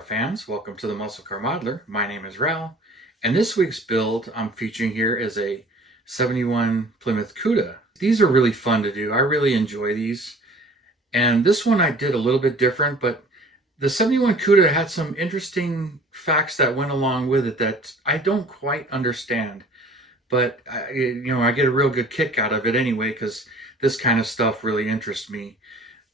car fans, welcome to the Muscle Car Modeler. My name is Revell, and this week's build I'm featuring here is a 71 Plymouth Cuda. These are really fun to do. I really enjoy these. And this one I did a little bit different, but the 71 Cuda had some interesting facts that went along with it that I don't quite understand. But I get a real good kick out of it anyway, because this kind of stuff really interests me.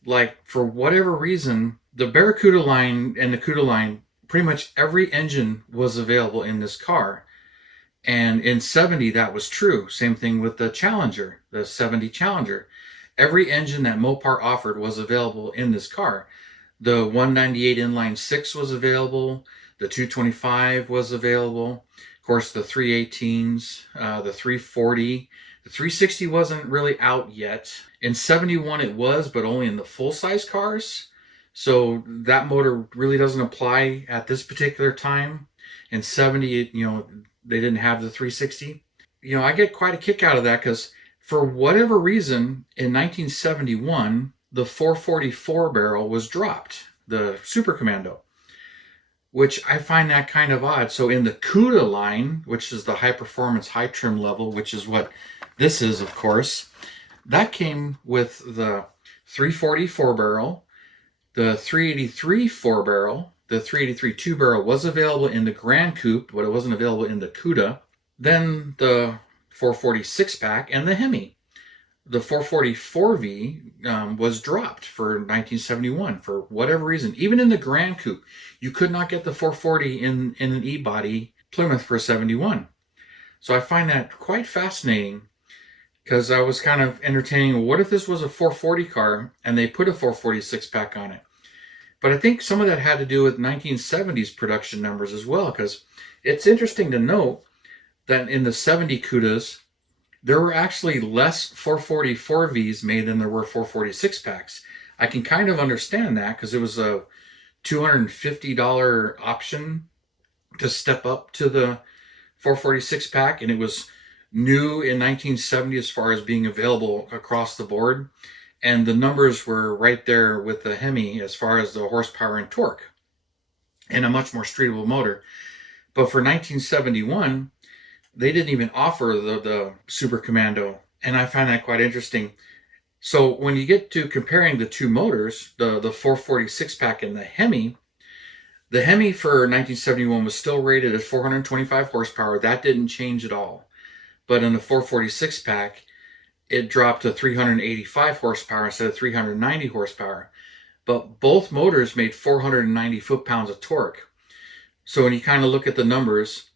Like, for whatever reason, the Barracuda line and the Cuda line, pretty much every engine was available in this car. And in 70, that was true. Same thing with the Challenger, the 70 Challenger. Every engine that Mopar offered was available in this car. The 198 inline 6 was available. The 225 was available. Of course, the 318s, the 340. The 360 wasn't really out yet. In 71 it was, but only in the full-size cars. So that motor really doesn't apply at this particular time. In 70, they didn't have the 360. I get quite a kick out of that because for whatever reason, in 1971, the 444 barrel was dropped, the Super Commando, which I find that kind of odd. So in the Cuda line, which is the high performance, high trim level, which is what this is, of course, that came with the 340 4 barrel, the 383 4 barrel, the 383 2 barrel was available in the Grand Coupe, but it wasn't available in the Cuda. Then the 440 6-pack and the Hemi. The 440-4V was dropped for 1971 for whatever reason. Even in the Grand Coupe, you could not get the 440 in an E-body Plymouth for 71. So I find that quite fascinating because I was kind of entertaining, what if this was a 440 car and they put a 440 6-pack on it? But I think some of that had to do with 1970s production numbers as well, because it's interesting to note that in the 70 Cudas, there were actually less 440 4Vs made than there were 440 6-packs. I can kind of understand that because it was a $250 option to step up to the 440 6-pack, and it was new in 1970 as far as being available across the board. And the numbers were right there with the Hemi as far as the horsepower and torque, and a much more streetable motor. But for 1971, they didn't even offer the Super Commando, and I find that quite interesting. So when you get to comparing the two motors, the 440 6-pack and the Hemi for 1971 was still rated at 425 horsepower. That didn't change at all. But in the 440 6-pack, it dropped to 385 horsepower instead of 390 horsepower. But both motors made 490 foot-pounds of torque. So when you kind of look at the numbers,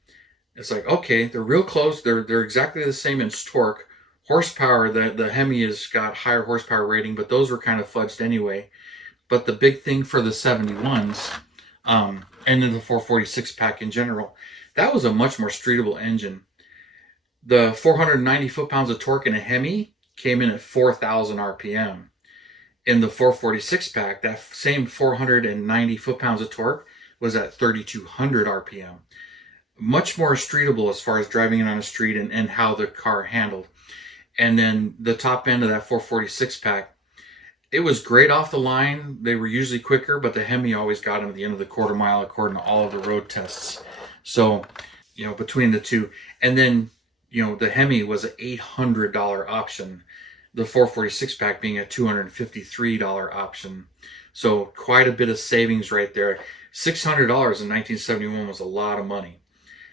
it's like, okay, they're real close. They're exactly the same in torque. Horsepower, the Hemi has got higher horsepower rating, but those were kind of fudged anyway. But the big thing for the 71s, and then the 440 6-pack in general, that was a much more streetable engine. The 490 foot-pounds of torque in a Hemi came in at 4,000 RPM. In the 440 6-pack, that same 490 foot-pounds of torque was at 3,200 RPM. Much more streetable as far as driving it on a street and how the car handled. And then the top end of that 440 6-pack, it was great off the line. They were usually quicker, but the Hemi always got them at the end of the quarter mile according to all of the road tests. So, between the two. And then, the Hemi was an $800 option, the 440 6-pack being a $253 option. So quite a bit of savings right there. $600 in 1971 was a lot of money.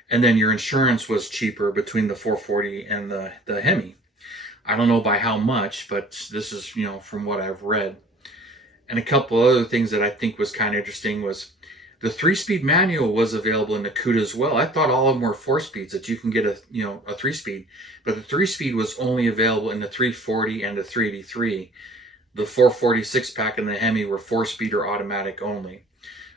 And then your insurance was cheaper between the 440 and the Hemi. I don't know by how much, but this is, from what I've read. And a couple other things that I think was kind of interesting was the 3-speed manual was available in the Cuda as well. I thought all of them were 4-speeds, that you can get a 3-speed, but the 3-speed was only available in the 340 and the 383. The 440 6-pack and the Hemi were 4-speed or automatic only.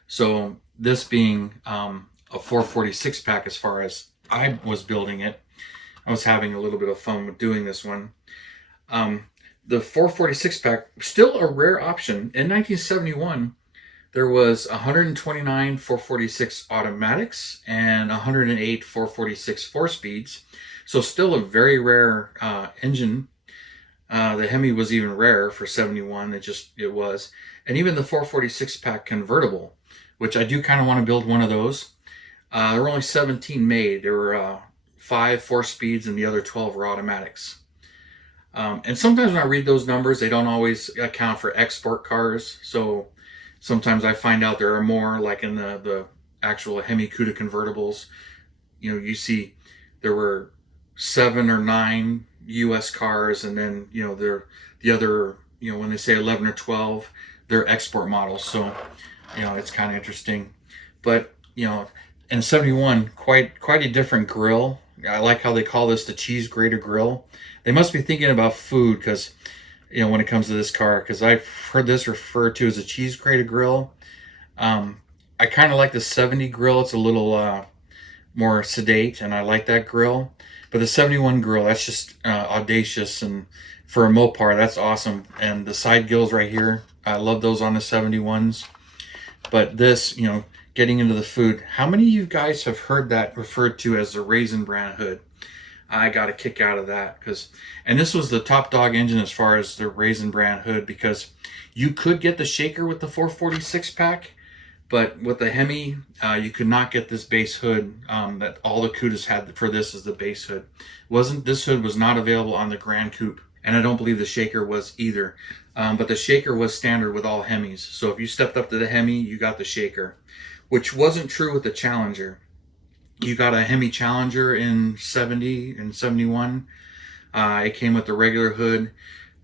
So this being a 440 6-pack, as far as I was building it, I was having a little bit of fun with doing this one. The 440 6-pack, still a rare option. In 1971, there was 129 446 automatics and 108 446 4-speeds. So still a very rare engine. The Hemi was even rarer for 71. It was. And even the 440 6-pack convertible which I do kind of want to build one of those. There were only 17 made. There were 5 4-speeds and the other 12 were automatics. And sometimes when I read those numbers, they don't always account for export cars. So sometimes I find out there are more, like in the actual Hemi Cuda convertibles. You see there were 7 or 9 U.S. cars, and then the other, when they say 11 or 12, they're export models. So it's kind of interesting. But in 71, quite a different grill. I like how they call this the cheese grater grill. They must be thinking about food, because when it comes to this car, because I've heard this referred to as a cheese grater grill. I kind of like the 70 grill. It's a little more sedate, and I like that grill. But the 71 grill, that's just audacious, and for a Mopar, that's awesome. And the side gills right here, I love those on the 71s. But this, getting into the food, how many of you guys have heard that referred to as the Raisin brand hood? I got a kick out of that, and this was the top dog engine as far as the Raisin brand hood, because you could get the shaker with the 446 pack, but with the Hemi, you could not get this base hood that all the Cudas had for this as the base hood. This hood was not available on the Grand Coupe, and I don't believe the shaker was either. But the shaker was standard with all Hemis. So if you stepped up to the Hemi, you got the shaker, which wasn't true with the Challenger. You got a Hemi Challenger in 70 and 71. It came with the regular hood.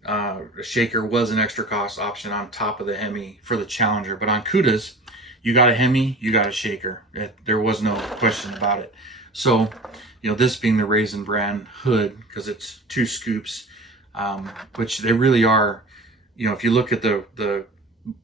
The shaker was an extra cost option on top of the Hemi for the Challenger. But on Cudas, you got a Hemi, you got a shaker. There was no question about it. So, this being the Raisin brand hood, because it's 2 scoops, which they really are. If you look at the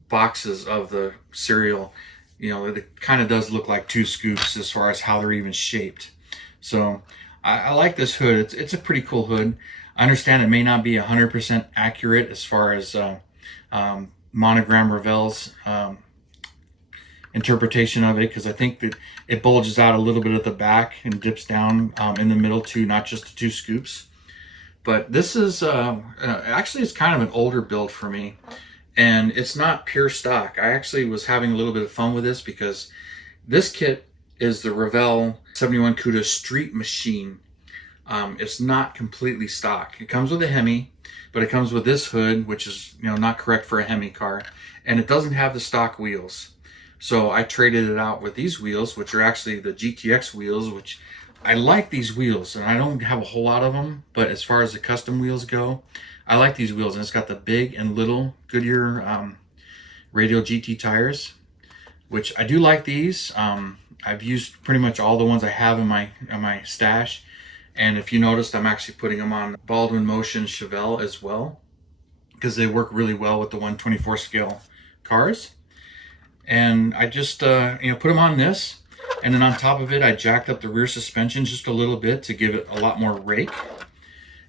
boxes of the cereal, it kind of does look like 2 scoops as far as how they're even shaped. So I like this hood. It's a pretty cool hood. I understand it may not be 100% accurate as far as Monogram Revell's interpretation of it, because I think that it bulges out a little bit at the back and dips down in the middle too, not just the 2 scoops. But this is actually, it's kind of an older build for me, and it's not pure stock. I actually was having a little bit of fun with this, because this kit is the Revell 71 Cuda Street Machine. It's not completely stock. It comes with a Hemi, but it comes with this hood, which is not correct for a Hemi car, and it doesn't have the stock wheels. So I traded it out with these wheels, which are actually the GTX wheels, which I like these wheels, and I don't have a whole lot of them, but as far as the custom wheels go, I like these wheels. And it's got the big and little Goodyear radial GT tires, which I do like these. I've used pretty much all the ones I have in my stash, and if you noticed, I'm actually putting them on Baldwin Motion Chevelle as well, because they work really well with the 124 scale cars. And I just put them on this, and then on top of it I jacked up the rear suspension just a little bit to give it a lot more rake.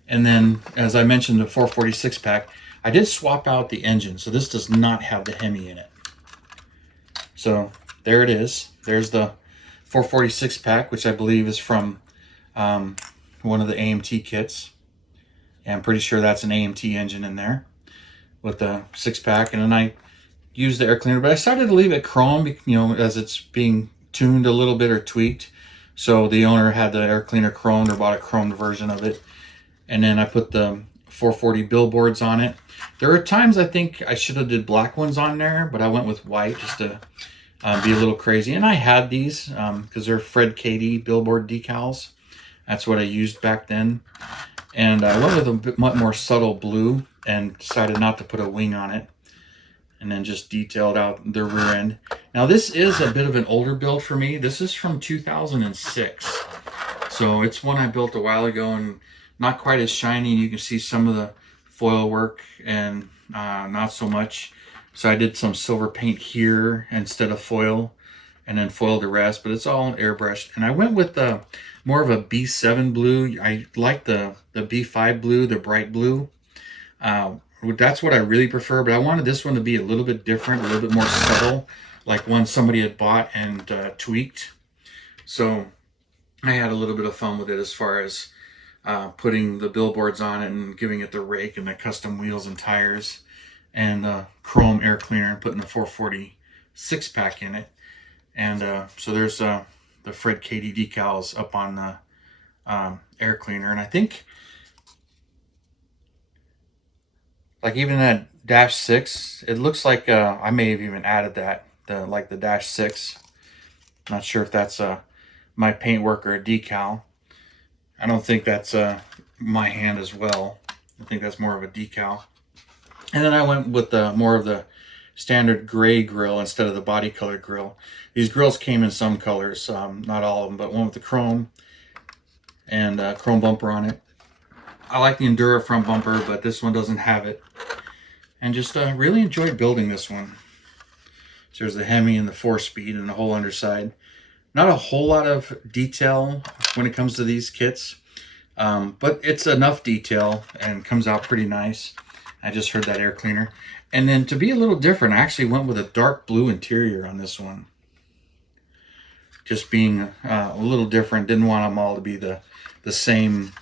And then, as I mentioned, the 446 pack, I did swap out the engine, so this does not have the Hemi in it. So there it is. There's the 446 pack, which I believe is from one of the AMT kits. And I'm pretty sure that's an AMT engine in there with the 6-pack. And then I used the air cleaner, but I decided to leave it chrome, as it's being tuned a little bit or tweaked. So the owner had the air cleaner chromed, or bought a chromed version of it. And then I put the 440 billboards on it. There are times I think I should have did black ones on there, but I went with white just to be a little crazy. And I had these because they're Fred Cady billboard decals. That's what I used back then. And I went with a bit more subtle blue and decided not to put a wing on it. And then just detailed out the rear end. Now this is a bit of an older build for me. This is from 2006. So it's one I built a while ago, and not quite as shiny. You can see some of the foil work and not so much. So I did some silver paint here instead of foil, and then foiled the rest, but it's all airbrushed. And I went with more of a B7 blue. I like the B5 blue, the bright blue. That's what I really prefer, but I wanted this one to be a little bit different, a little bit more subtle, like one somebody had bought and tweaked. So I had a little bit of fun with it as far as putting the billboards on it and giving it the rake and the custom wheels and tires and the chrome air cleaner, and putting the 440 6-pack in it. And so there's the Fred Katie decals up on the air cleaner. And I think like even that dash 6, it looks like I may have even added that, the dash 6. Not sure if that's my paintwork or a decal. I don't think that's my hand as well. I think that's more of a decal. And then I went with more of the standard gray grill instead of the body color grill. These grills came in some colors, not all of them, but one with the chrome and chrome bumper on it. I like the Endura front bumper, but this one doesn't have it. And just really enjoyed building this one. So there's the Hemi and the 4-speed and the whole underside. Not a whole lot of detail when it comes to these kits, but it's enough detail and comes out pretty nice. I just heard that air cleaner. And then to be a little different, I actually went with a dark blue interior on this one. Just being a little different. Didn't want them all to be the same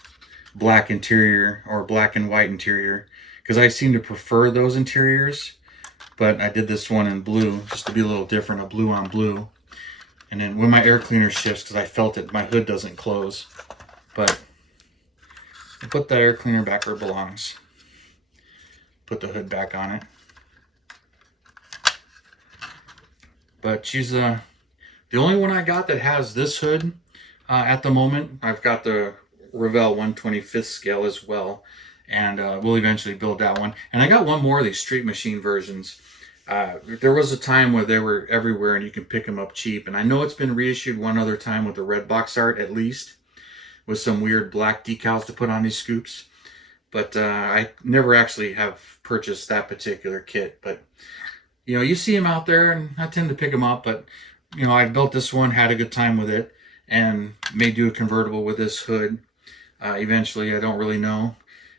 black interior or black and white interior, because I seem to prefer those interiors. But I did this one in blue just to be a little different, a blue on blue. And then when my air cleaner shifts, because I felt it, my hood doesn't close. But I put that air cleaner back where it belongs. Put the hood back on it. But she's the only one I got that has this hood at the moment. I've got the Revell 1/25th scale as well, and we'll eventually build that one. And I got one more of these Street Machine versions. There was a time where they were everywhere and you can pick them up cheap. And I know it's been reissued one other time with the red box art, at least, with some weird black decals to put on these scoops. But I never actually have purchased that particular kit. But, you know, you see them out there and I tend to pick them up. But, you know, I built this one, had a good time with it, and may do a convertible with this hood. Eventually, I don't really know.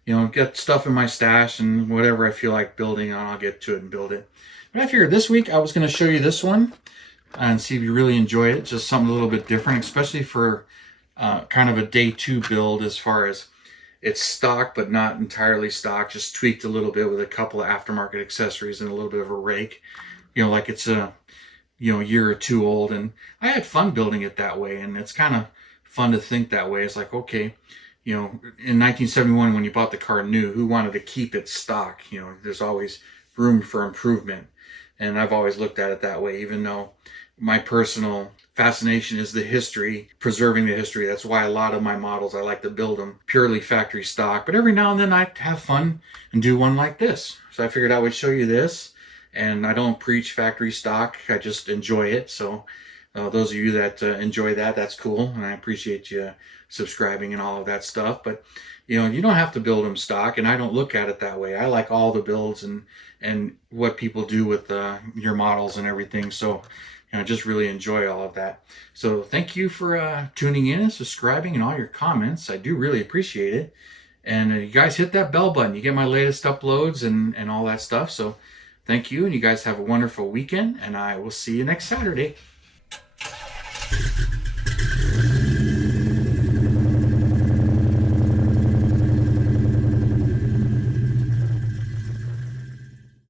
You know, get stuff in my stash, and whatever I feel like building on, I'll get to it and build it. But I figured this week I was going to show you this one and see if you really enjoy it. Just something a little bit different, especially for kind of a day 2 build, as far as it's stock but not entirely stock, just tweaked a little bit with a couple of aftermarket accessories and a little bit of a rake. You know, like it's a year or 2 old, and I had fun building it that way. And it's kind of fun to think that way. It's like, okay, you know, in 1971 when you bought the car new, who wanted to keep it stock? You know, there's always room for improvement. And I've always looked at it that way, even though my personal fascination is the history, preserving the history. That's why a lot of my models, I like to build them purely factory stock. But every now and then I have fun and do one like this. So I figured I would show you this. And I don't preach factory stock. I just enjoy it. So those of you that enjoy that, that's cool. And I appreciate you subscribing and all of that stuff. But, you know, you don't have to build them stock. And I don't look at it that way. I like all the builds and what people do with your models and everything. So, you know, just really enjoy all of that. So thank you for tuning in and subscribing and all your comments. I do really appreciate it. And you guys hit that bell button. You get my latest uploads and all that stuff. So thank you. And you guys have a wonderful weekend. And I will see you next Saturday.